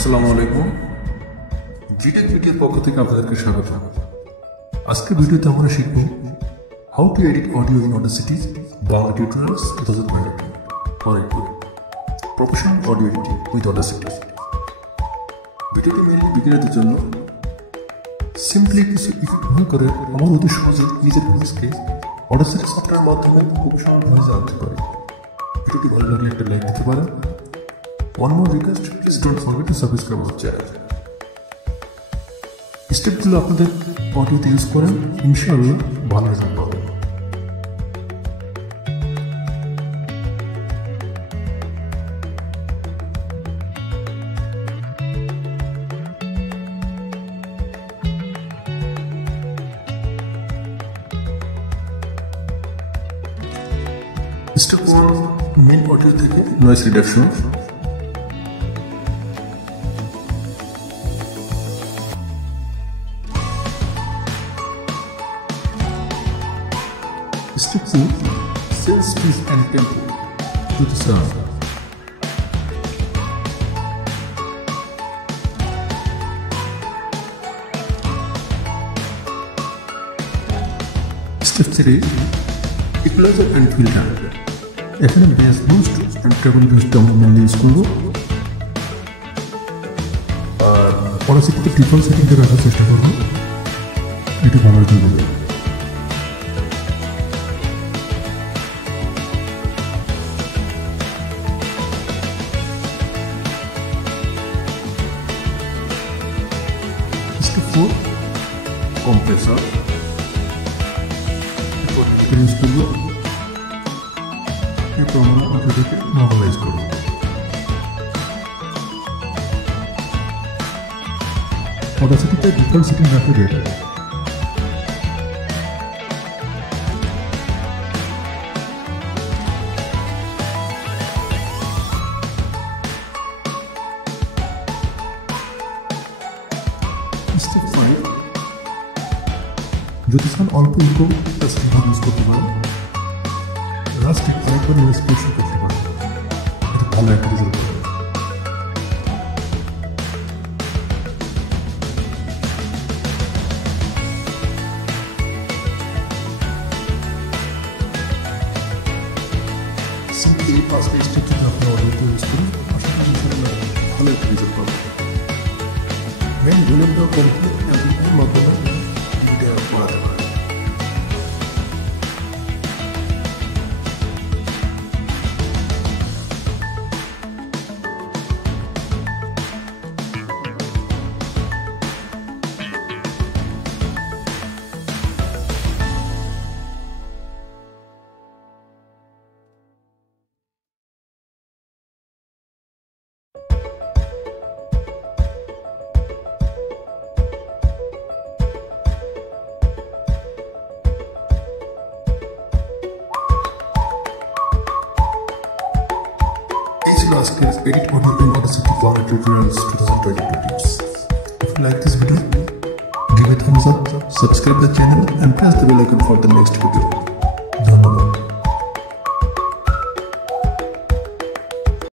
আসসালামু আলাইকুম। জিটেক ভিডিওর পক্ষ থেকে আপনাদেরকে স্বাগত। আজকে ভিডিওতে আমরা শিখব how to edit audio in Audacity Bangla টিউটোরিয়ালস 2022 for professional audio editing with Audacity. ভিডিওটি মেনলি বিগিনারদের জন্য। সিম্পলি কিছু ইফেক্ট ব্যবহার করে আমরা অতি সহজে নিজের ভয়েসকে অডাসিটি সফটওয়্যারের মাধ্যমে খুব সহজভাবে জানতে পারি। ভিডিওটি ভালো লাগলে একটা লাইক দিতে পারেন। One more request, please don't forget to subscribe our channel. স্টেপগুলো আপনাদের অডিওতে ইউজ করেন, ইনশাআল্লাহ ভালো রেজাল্ট পাবেন। স্টেপ 1, মেইন অডিও থেকে noise reduction. Step 2, set speed and tempo to the sound. Step 3, equalizer and filter. এখানে bass boost and treble boost আমরা মেনলি ইউজ করব। আর অডাসিটিতে ডিফল্ট সেটিংটা রাখার চেষ্টা করব, এটা ভালো চলবে। Step 4, compressor. यूज করব, এরপর আমরা অডিওটাকে নর্মালাইজ করব। অডাসিটিতে ডিফল্ট সেটিং রাখা বেটার। Step 5, যদি চান অল্প ইকো ইউজ করতে পারেন, লাস্টে কয়েকবার স্পেশাল করতে পারেন, এটা ভালো একটা রেজাল্ট পাবেন। সিম্পলি এই 5টা স্টেপ যদি আপনি অডিওতে ইউজ করেন, আশা করি ভালো একটা রেজাল্ট পাবেন। মেইন ভলিউমটা কমপ্লিট এর মাধ্যমে ভিডিও বানাতে পারেন। Ask edit audio in Audacity Bangla tutorials 2022 tips. If you like this video, give a thumbs up, subscribe the channel and press the bell icon for the next video.